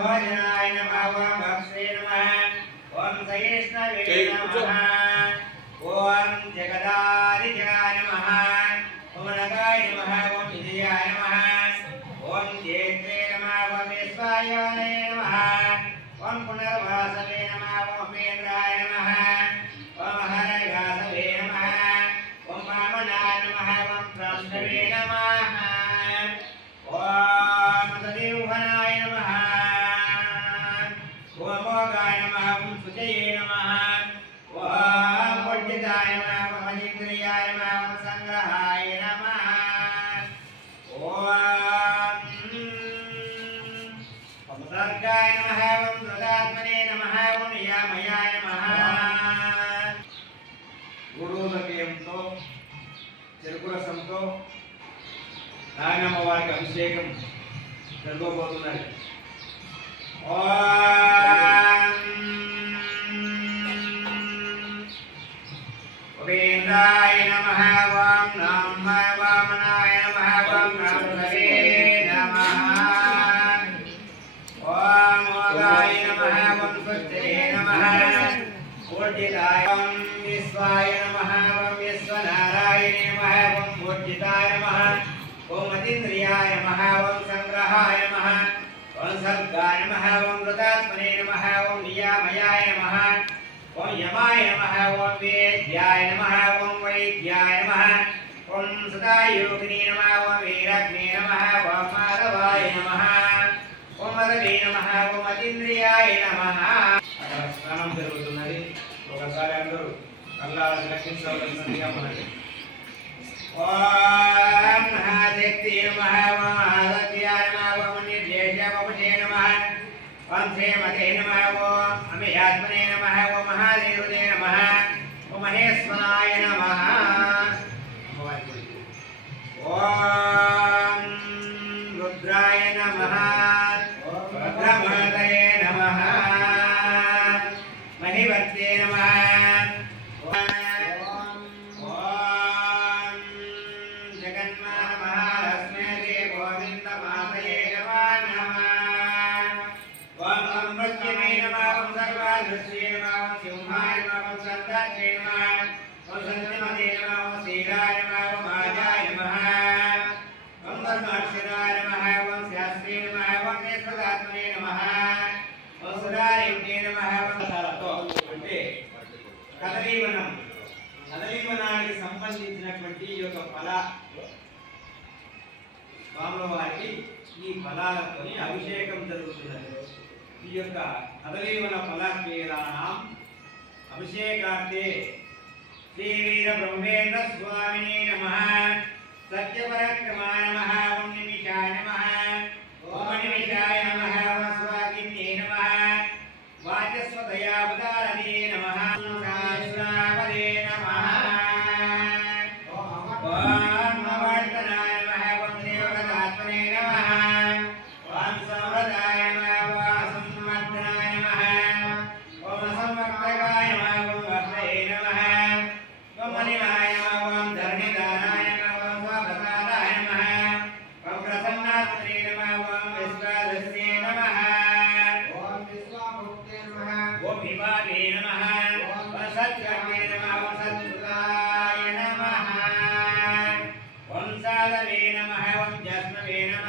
భోజనాయ నమః ఓం భక్ష్యే నమః. ఓం సయేష్ణవే నమః. ఓం జగదాదిజాయ నమః. ఓం నగాయ నమః ఓం విజయాయ నమః. ఓం జేత్రే నమః ఓం నమః. ఓం నమః ఓం అజింద్రియాయ నమః ఓం సంగ్రహాయ నమః ఓం సంసర్గాయ నమః ఓం దుర్గాత్మనే నమః ఓం యామయాయ నమః గురుదకయంతో చెరుకు రసంతో నాగమ్మ వారికి అభిషేకం జరగబోతున్నది ఓం ఉపేంద్రాయ నమః ఓం నమ వామనాయ నమః ఓం రామసరే నమః ఓం మోగాయ నమః ఓం స్వస్తిరే నమః ఊర్జితాయ ఓం విశ్వాయ నమః ఓం విశ్వనారాయణే నమః ఓం ఊర్జితాయ ఓం అతీంద్రియాయ సంగ్రహాయ ఓం సర్గాయ నమ ఓం వృతాత్మనే నమ ఓం నియామయాయ నమ ఓం యమాయ నమః ఓం వేద్యాయ నమః ఓం వైద్యాయ నమః ఓం సదాయోగిని నమః ఓం వీరగ్నే నమః ఓం మాధవాయ నమః ఓం మదవే నమః ఓం అతీంద్రియాయ నమః స్నానం జరుగుతున్నది ఒకసారి అందరూ కళ్ళాలను రక్షించవలసిందిగా మనకి ఓం మహాశక్తి నమః ఓం మహాసత్యాయ ఓం శ్రీమతే నమః ఓం అమియాత్మనే నమః ఓం మహాదేవదే నమః ఓం మహేశ్వరాయ నమః అమ్మవారి గుడికి. ఓం సర్వాదృశ్యే నమః ఓం సింహాయ నమః ఓం సందర్శే నమః ఓం సంతిమతే నమః ఓం శ్రీరాయ నమః ఓం ఆజాయ నమః ఓం ధర్మాక్షరాయ నమః ఓం శాస్త్రే నమః ఓం నేత్రదాత్మనే నమః ఓం సుధారిణ్యే నమః ఓం సాలతో అంటే కదలీవనం కదలీవనానికి సంబంధించినటువంటి ఈ యొక్క ఫల స్వాముల వారికి ఈ ఫలాలతోని అభిషేకం జరుగుతున్నది ఈ యొక్క కదలీవన ఫలకేదానం అభిషేకార్థే శ్రీ వీర బ్రహ్మేంద్ర స్వామిని నమ. సత్యపరక్రమా నమ. ఓం నిమిషాయ నమ. ఓం నిమిషాయ నమ. ఓం నమ. వాచస్వదయావతారనే శ్రీపాదే నమ వసత్కర్మే నమ వసత్కృతాయ నమ వంశాలవే నమ వంజస్మవే నమ